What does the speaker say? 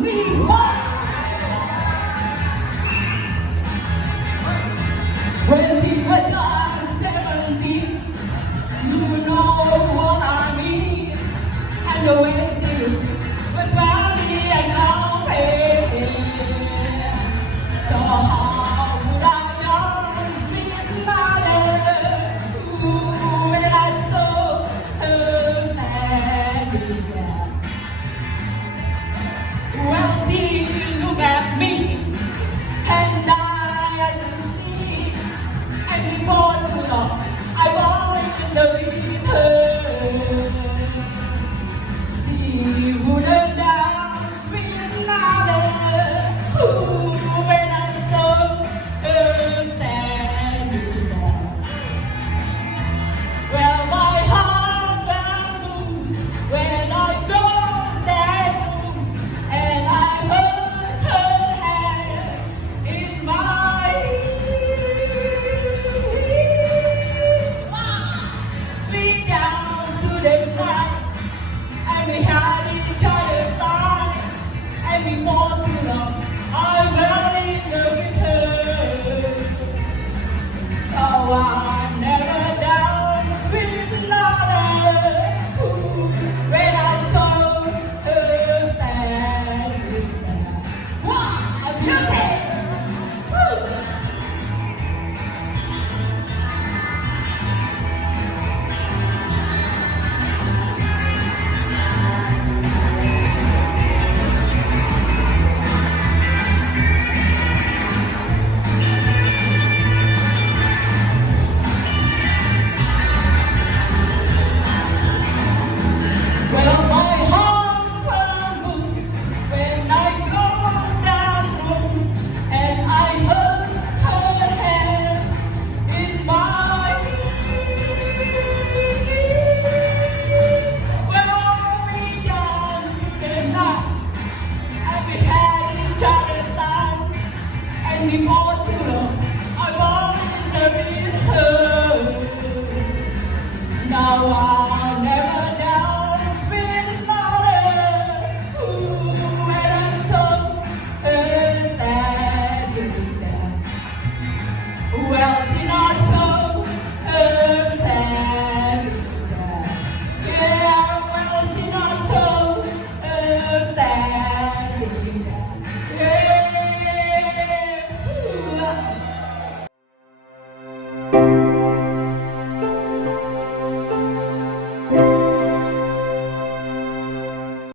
three, four. When she was just 17, you know what I mean. And when she was funny and now so how would I know sweet mother when I saw her standing there? Well, she looked at me and I didn't see. And before too long, I wanted to be her. She wouldn't dance with another. When I saw her standing there. Well, my heart fell when I closed that room and I heard her hand in mine. We danced to the night and we had each other's time, and before too long I fell in love with her. Oh, I never danced with another when I saw her standing there. Wow, beauty! Woo! Well, my heart crumbled when I closed that room and I heard her hand in mine. Well, we danced the night and we had each other's time, and we both